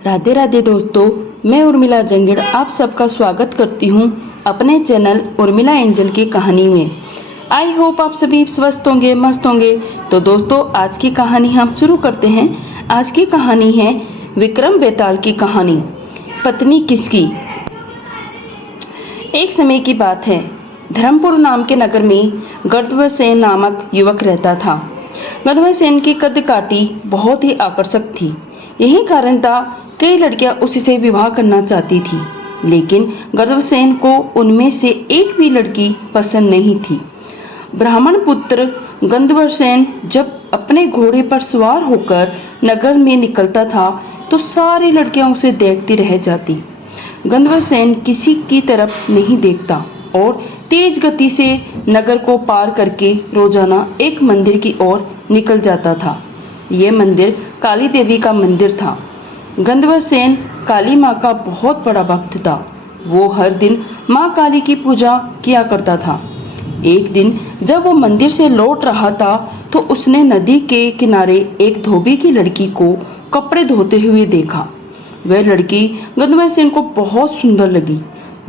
राधे राधे दोस्तों, मैं उर्मिला जंगड़ आप सबका स्वागत करती हूँ अपने चैनल उर्मिला एंजल की कहानी में। आई होप आप सभी स्वस्थ होंगे, मस्त होंगे। तो दोस्तों, आज की कहानी हम शुरू करते हैं। आज की कहानी है विक्रम बेताल की कहानी, पत्नी किसकी। एक समय की बात है, धर्मपुर नाम के नगर में गढ़वसेन नामक युवक रहता था। गढ़वसेन की कदकाठी बहुत ही आकर्षक थी। यही कारण था कई लड़कियां उससे विवाह करना चाहती थी, लेकिन गढ़वसेन को उनमें से एक भी लड़की पसंद नहीं थी। ब्राह्मण पुत्र गंधर्वसेन जब अपने घोड़े पर सवार होकर नगर में निकलता था तो सारी लड़कियां उसे देखती रह जाती। गंधर्वसेन किसी की तरफ नहीं देखता और तेज गति से नगर को पार करके रोजाना एक मंदिर की ओर निकल जाता था। यह मंदिर काली देवी का मंदिर था। गंधर्वसेन काली माँ का बहुत बड़ा भक्त था। वो हर दिन माँ काली की पूजा किया करता था। एक दिन जब वो मंदिर से लौट रहा था तो उसने नदी के किनारे एक धोबी की लड़की को कपड़े धोते हुए देखा। वह लड़की गंधर्वसेन को बहुत सुंदर लगी।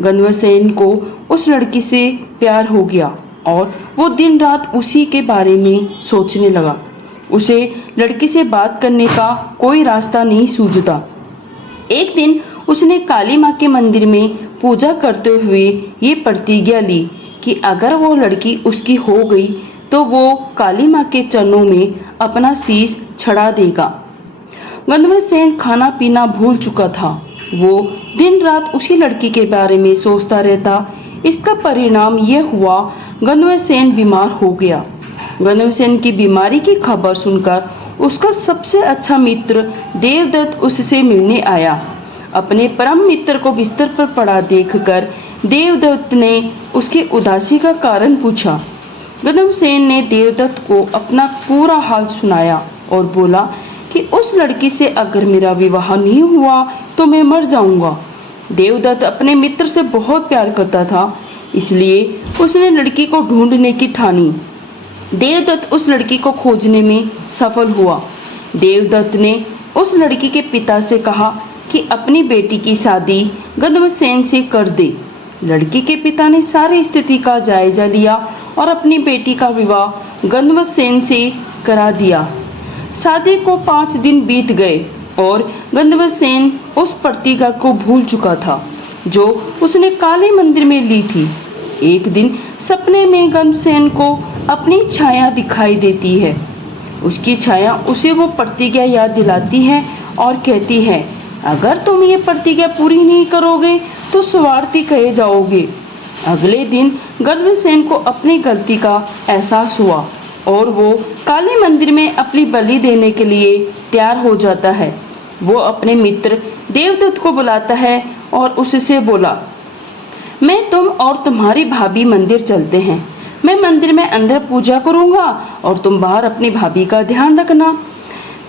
गंधर्वसेन को उस लड़की से प्यार हो गया और वो दिन रात उसी के बारे में सोचने लगा। उसे लड़की से बात करने का कोई रास्ता नहीं सूझता। एक दिन उसने काली माँ के मंदिर में पूजा करते हुए ये प्रतिज्ञा ली कि अगर वो लड़की उसकी हो गई तो वो काली माँ के चरणों में अपना शीश चढ़ा देगा। गंधर्वसेन खाना पीना भूल चुका था। वो दिन रात उसी लड़की के बारे में सोचता रहता। इसका परिणाम यह हुआ, गंधर्वसेन बीमार हो गया। गंधर्वसेन की बीमारी की खबर सुनकर उसका सबसे अच्छा मित्र देवदत्त उससे मिलने आया। अपने परम मित्र को बिस्तर पर पड़ा देखकर देवदत्त ने उसकी उदासी का कारण पूछा। गंधर्वसेन ने देवदत्त को अपना पूरा हाल सुनाया और बोला कि उस लड़की से अगर मेरा विवाह नहीं हुआ तो मैं मर जाऊंगा। देवदत्त अपने मित्र से बहुत प्यार करता था, इसलिए उसने लड़की को ढूंढने की ठानी। देवदत्त उस लड़की को खोजने में सफल हुआ। देवदत्त ने उस लड़की के पिता से कहा कि अपनी बेटी की शादी गंधर्वसेन से कर दे। लड़की के पिता ने सारी स्थिति का जायजा लिया और अपनी बेटी का विवाह गंधर्वसेन से करा दिया। शादी को 5 दिन बीत गए और गंधर्वसेन उस प्रतिज्ञा को भूल चुका था जो उसने काली मंदिर में ली थी। एक दिन सपने में गंधर्वसेन को अपनी छाया दिखाई देती है। उसकी छाया उसे वो प्रतिज्ञा याद दिलाती है और कहती है, अगर तुम ये प्रतिज्ञा पूरी नहीं करोगे तो स्वार्थी कहे जाओगे। अगले दिन गंधर्वसेन को अपनी गलती का एहसास हुआ और वो काली मंदिर में अपनी बलि देने के लिए तैयार हो जाता है। वो अपने मित्र देवदत्त को बुलाता है और उससे बोला, मैं, तुम और तुम्हारी भाभी मंदिर चलते हैं। मैं मंदिर में अंदर पूजा करूंगा और तुम बाहर अपनी भाभी का ध्यान रखना।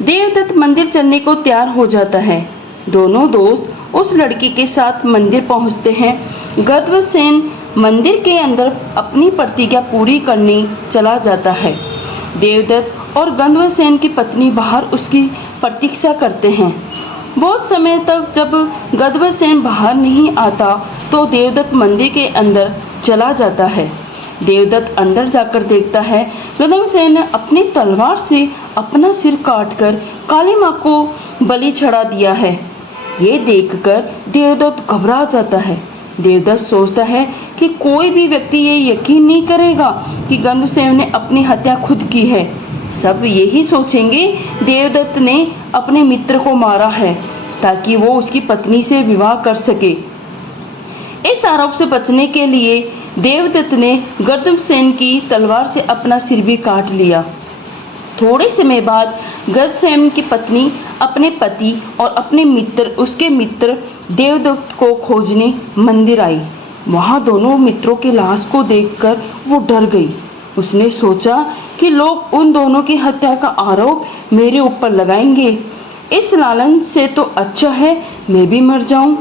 देवदत्त मंदिर चलने को तैयार हो जाता है। दोनों दोस्त उस लड़की के साथ मंदिर पहुंचते हैं। गंधर्वसेन मंदिर के अंदर अपनी प्रतिज्ञा पूरी करने चला जाता है। देवदत्त और गंधर्वसेन की पत्नी बाहर उसकी प्रतीक्षा करते हैं। बहुत समय तक जब गंधर्वसेन बाहर नहीं आता तो देवदत्त मंदिर के अंदर चला जाता है। देवदत्त अंदर जाकर देखता है गंधर्वसेन ने अपनी तलवार से अपना सिर काटकर काली माँ को बलि चढ़ा दिया है। ये देखकर देवदत्त घबरा जाता है। देवदत्त सोचता है कि कोई भी व्यक्ति ये यकीन नहीं करेगा कि गंधर्वसेन ने अपनी हत्या खुद की है। सब यही सोचेंगे देवदत्त ने अपने मित्र को मारा है ताकि वो उसकी पत्नी से विवाह कर सके। इस आरोप से बचने के लिए देवदत्त ने गंधर्वसेन की तलवार से अपना सिर भी काट लिया। थोड़े समय बाद गंधर्वसेन की पत्नी अपने पति और अपने मित्र, उसके मित्र देवदत्त को खोजने मंदिर आई। वहां दोनों मित्रों की लाश को देखकर वो डर गई। उसने सोचा कि लोग उन दोनों की हत्या का आरोप मेरे ऊपर लगाएंगे। इस लालच से तो अच्छा है मैं भी मर जाऊं।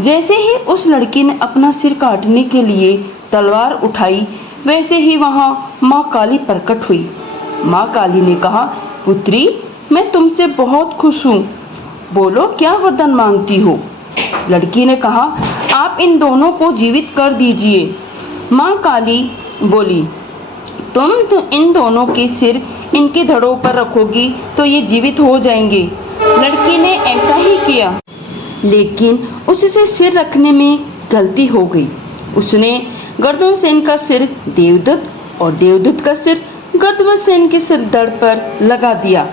जैसे ही उस लड़की ने अपना सिर काटने के लिए तलवार उठाई, वैसे ही वहां माँ काली प्रकट हुई। माँ काली ने कहा, पुत्री, मैं तुमसे बहुत खुश हूँ। बोलो क्या वरदान मांगती हो। लड़की ने कहा, आप इन दोनों को जीवित कर दीजिए। माँ काली बोली, तुम तो इन दोनों के सिर इनके धड़ों पर रखोगी तो ये जीवित हो जाएंगे। लड़की ने ऐसा ही किया, लेकिन उससे सिर रखने में गलती हो गई। उसने गर्दभसेन का सिर देवदत्त और देवदत्त का सिर गर्दभसेन के सिर धड़ पर लगा दिया।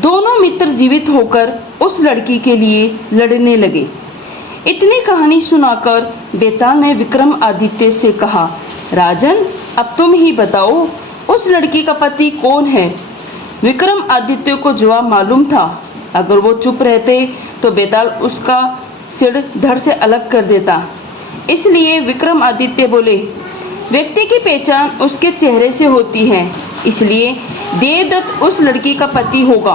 दोनों मित्र जीवित होकर उस लड़की के लिए लड़ने लगे। इतनी कहानी सुनाकर बेताल ने विक्रमादित्य से कहा, राजन, अब तुम ही बताओ, उस लड़की का पति कौन है। विक्रमादित्य को जवाब मालूम था। अगर वो चुप रहते तो बेताल उसका सिर धड़ से अलग कर देता। इसलिए विक्रमादित्य बोले, व्यक्ति की पहचान उसके चेहरे से होती है, इसलिए देवदत्त उस लड़की का पति होगा,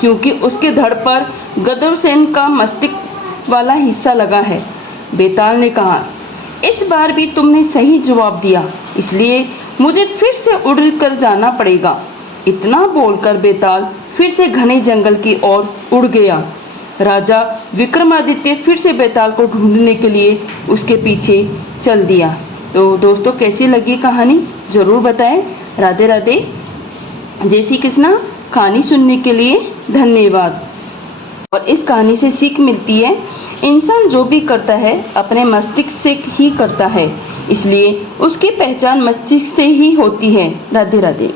क्योंकि उसके धड़ पर गर्दभसेन का मस्तिष्क वाला हिस्सा लगा है। बेताल ने कहा, इस बार भी तुमने सही जवाब दिया, इसलिए मुझे फिर से उड़ कर जाना पड़ेगा। इतना बोलकर बेताल फिर से घने जंगल की ओर उड़ गया। राजा विक्रमादित्य फिर से बेताल को ढूंढने के लिए उसके पीछे चल दिया। तो दोस्तों, कैसी लगी कहानी जरूर बताएं। राधे राधे, जय श्री कृष्णा। कहानी सुनने के लिए धन्यवाद। और इस कहानी से सीख मिलती है, इंसान जो भी करता है अपने मस्तिष्क से ही करता है, इसलिए उसकी पहचान मस्तिष्क से ही होती है। राधे राधे।